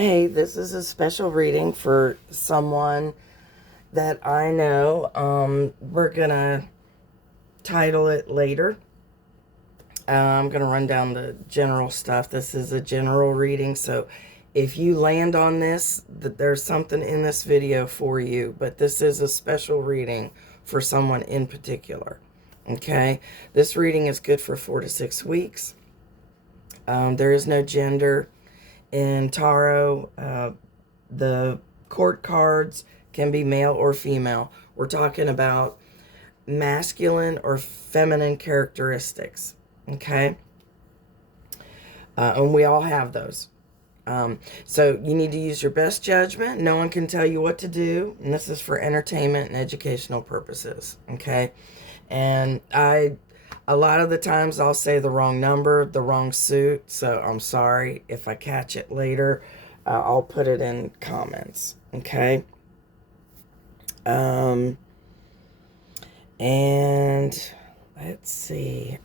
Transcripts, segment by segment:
Hey, this is a special reading for someone that I know. We're gonna title it later. I'm gonna run down the general stuff. This is a general reading, so if you land on this, there's something in this video for you, but this is a special reading for someone in particular. Okay, this reading is good for 4 to 6 weeks. There is no gender in tarot. The court cards can be male or female. We're talking about masculine or feminine characteristics. Okay? And we all have those. So you need to use your best judgment. No one can tell you what to do. And this is for entertainment and educational purposes. Okay? And a lot of the times I'll say the wrong number, the wrong suit. So I'm sorry if I catch it later. I'll put it in comments. Okay? And let's see.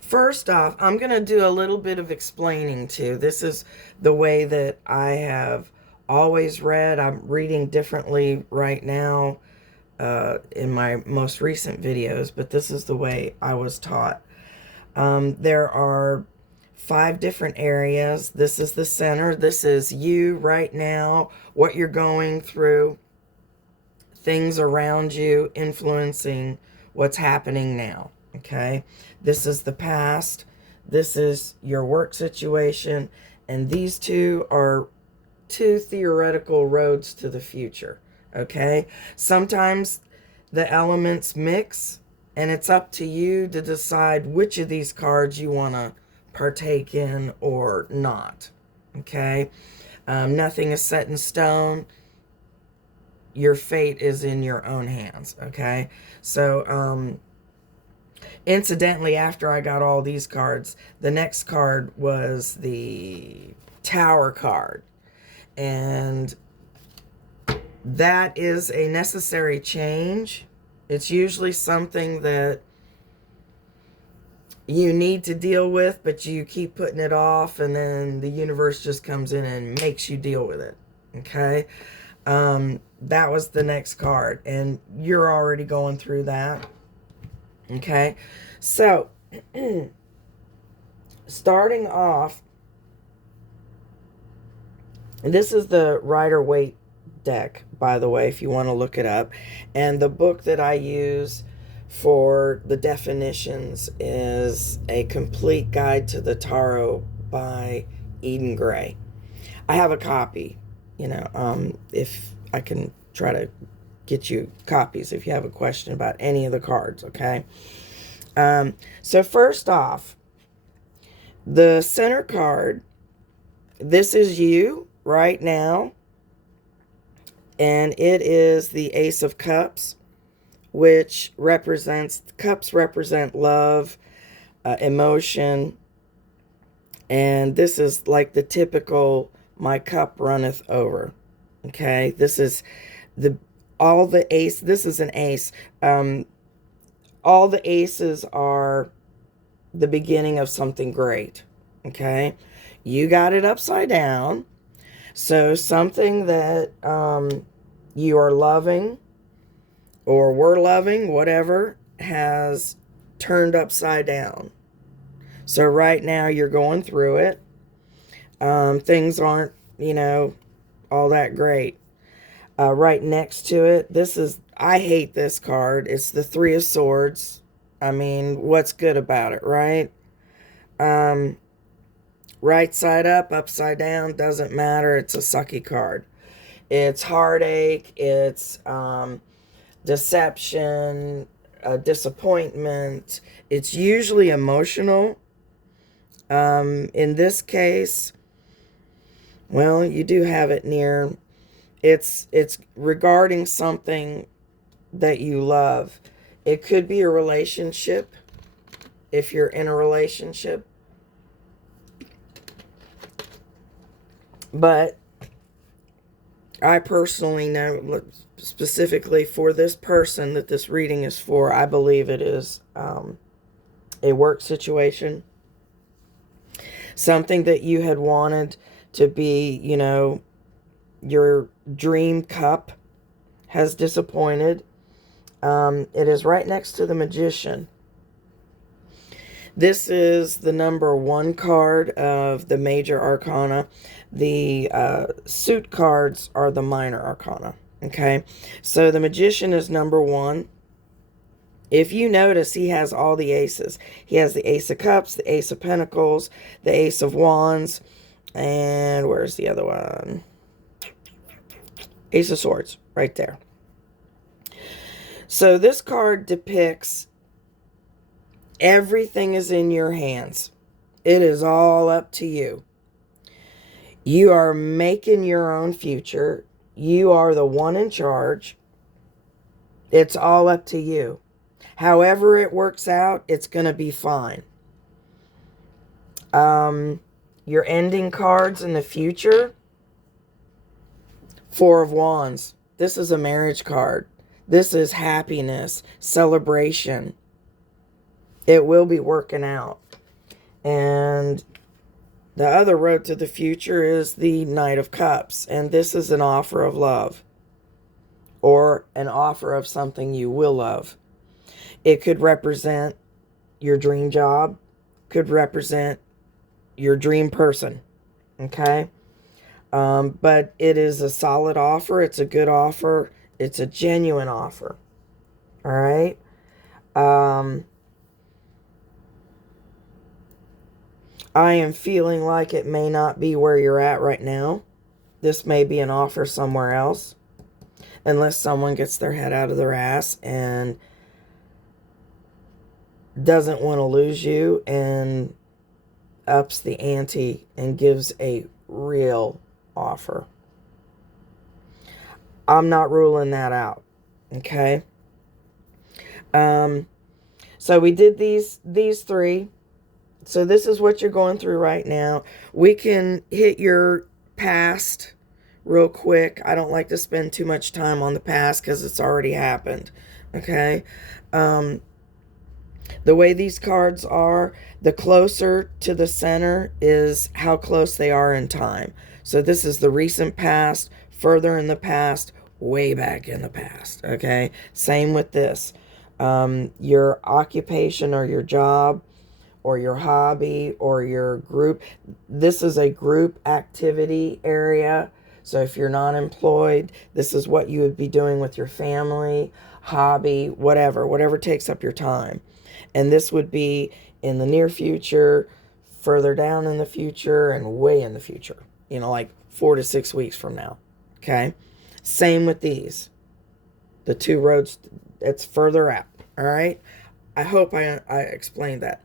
First off, I'm going to do a little bit of explaining too. This is the way that I have always read. I'm reading differently right now in my most recent videos, but this is the way I was taught. There are 5 different areas. This is the center. This is you right now, what you're going through, things around you influencing what's happening now. Okay, this is the past. This is your work situation, and these two are 2 theoretical roads to the future. Okay, sometimes the elements mix, and it's up to you to decide which of these cards you want to partake in or not. Okay, nothing is set in stone. Your fate is in your own hands. Okay, so incidentally, after I got all these cards, the next card was the Tower card, and that is a necessary change. It's usually something that you need to deal with, but you keep putting it off, and then the universe just comes in and makes you deal with it. Okay? That was the next card, and you're already going through that. Okay? So, starting off, this is the Rider-Waite deck, by the way, if you want to look it up. And the book that I use for the definitions is A Complete Guide to the Tarot by Eden Gray. I have a copy, if I can try to get you copies if you have a question about any of the cards, okay? So first off, the center card, this is you right now, and it is the Ace of Cups, which cups represent love, emotion, and this is like the typical my cup runneth over. Okay, this is this is an ace. All the aces are the beginning of something great. Okay, you got it upside down. So something that you are loving or were loving, whatever, has turned upside down. So right now you're going through it. Things aren't, all that great. Right next to it, I hate this card. It's the 3 of Swords. I mean, what's good about it, right? Right side up, upside down, doesn't matter. It's a sucky card. It's heartache, it's deception, disappointment. It's usually emotional. In this case, well, you do have it near. It's regarding something that you love. It could be a relationship, if you're in a relationship. But I personally know, specifically for this person that this reading is for, I believe it is a work situation. Something that you had wanted to be, you know, your dream cup has disappointed. It is right next to the Magician. This is the number 1 card of the major arcana. The suit cards are the minor arcana. Okay, so the Magician is number 1. If you notice, he has all the aces. He has the Ace of Cups, the Ace of Pentacles, the Ace of Wands, and where's the other one? Ace of Swords, right there. So this card depicts everything is in your hands. It is all up to you. You are making your own future. You are the one in charge. It's all up to you. However it works out, it's going to be fine. Your ending cards in the future. 4 of Wands. This is a marriage card. This is happiness, celebration. It will be working out. And the other road to the future is the Knight of Cups. And this is an offer of love. Or an offer of something you will love. It could represent your dream job. Could represent your dream person. Okay? But it is a solid offer. It's a good offer. It's a genuine offer. All right? I am feeling like it may not be where you're at right now. This may be an offer somewhere else. Unless someone gets their head out of their ass and doesn't want to lose you and ups the ante and gives a real offer. I'm not ruling that out. Okay? So we did these 3. So this is what you're going through right now. We can hit your past real quick. I don't like to spend too much time on the past because it's already happened. Okay? The way these cards are, the closer to the center is how close they are in time. So this is the recent past, further in the past, way back in the past. Okay? Same with this. Your occupation or your job or your hobby or your group. This is a group activity area. So if you're not employed, this is what you would be doing with your family, hobby, whatever takes up your time. And this would be in the near future, further down in the future, and way in the future. You know, like 4 to 6 weeks from now. Okay? Same with these. The 2 roads, it's further out. All right? I hope I explained that.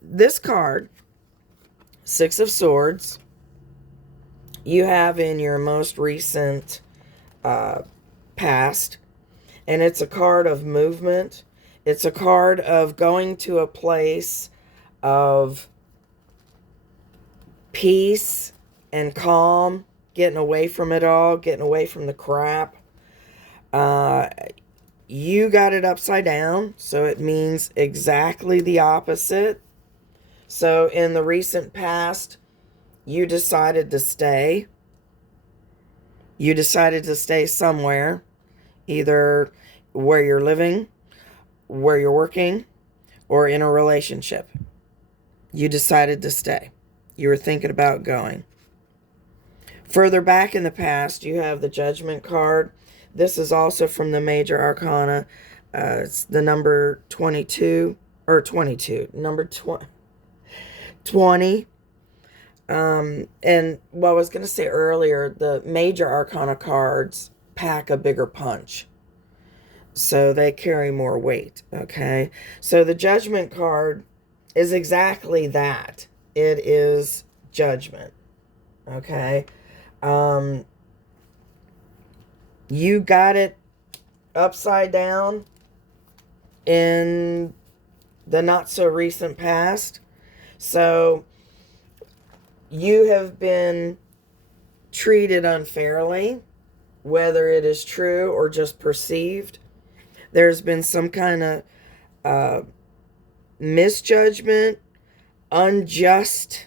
This card, 6 of Swords, you have in your most recent past. And it's a card of movement. It's a card of going to a place of peace and calm, getting away from it all, getting away from the crap. You got it upside down, so it means exactly the opposite. So in the recent past, you decided to stay. You decided to stay somewhere, either where you're living, where you're working, or in a relationship. You decided to stay. You were thinking about going. Further back in the past, you have the Judgment card. This is also from the Major Arcana. It's the number 22, or 22, number 20. And what I was going to say earlier, the Major Arcana cards pack a bigger punch. So they carry more weight, okay? So the Judgment card is exactly that. It is judgment, okay? You got it upside down in the not-so-recent past. So you have been treated unfairly, whether it is true or just perceived. There's been some kind of misjudgment, unjust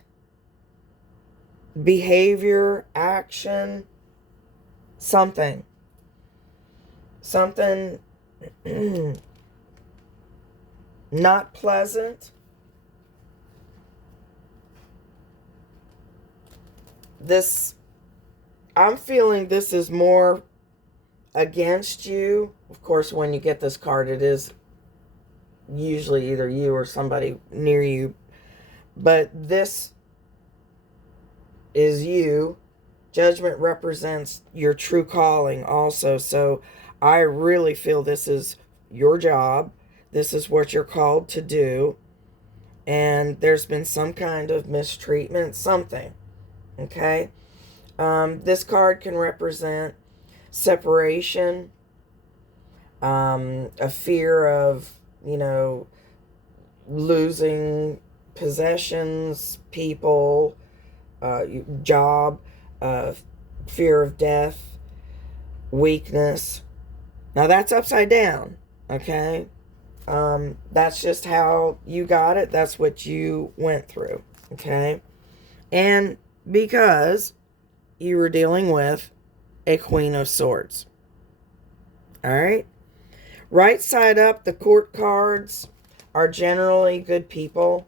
behavior, action, something. Something not pleasant. This, I'm feeling this is more against you. Of course, when you get this card, it is usually either you or somebody near you. But this is you. Judgment represents your true calling also. So I really feel this is your job. This is what you're called to do. And there's been some kind of mistreatment, something. Okay? This card can represent separation, a fear of, losing possessions, people, job, fear of death, weakness. Now that's upside down, okay? That's just how you got it. That's what you went through, okay? And because you were dealing with a Queen of Swords. All right? Right side up, the court cards are generally good people.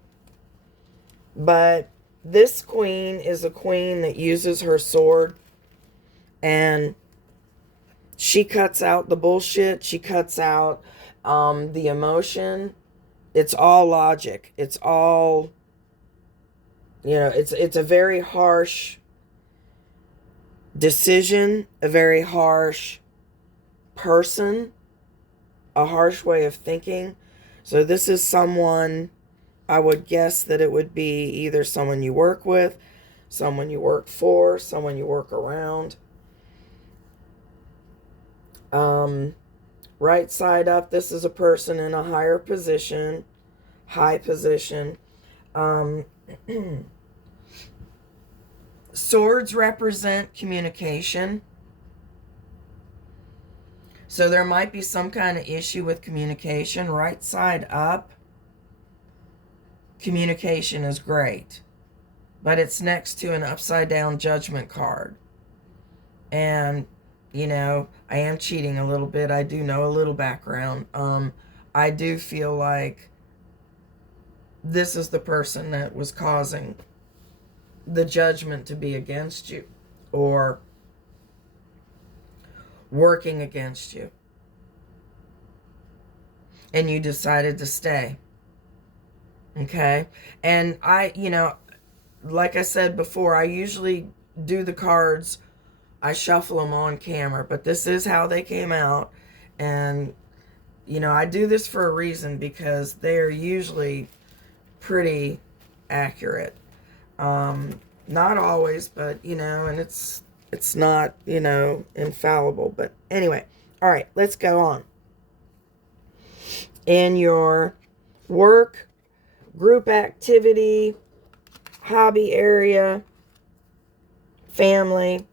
But this queen is a queen that uses her sword. And she cuts out the bullshit. She cuts out the emotion. It's all logic. It's all, it's a very harsh decision, a very harsh person, a harsh way of thinking. So this is someone, I would guess that it would be either someone you work with, someone you work for, someone you work around. Right side up, this is a person in a higher position, high position. Swords represent communication. So there might be some kind of issue with communication. Right side up, communication is great. But it's next to an upside down judgment card. And, I am cheating a little bit. I do know a little background. I do feel like this is the person that was causing the judgment to be against you or working against you. And you decided to stay. Okay? And like I said before, I usually do the cards, I shuffle them on camera, but this is how they came out. And, I do this for a reason because they're usually pretty accurate. Not always, but, and it's not, infallible. But anyway, all right, let's go on. In your work, group activity, hobby area, family,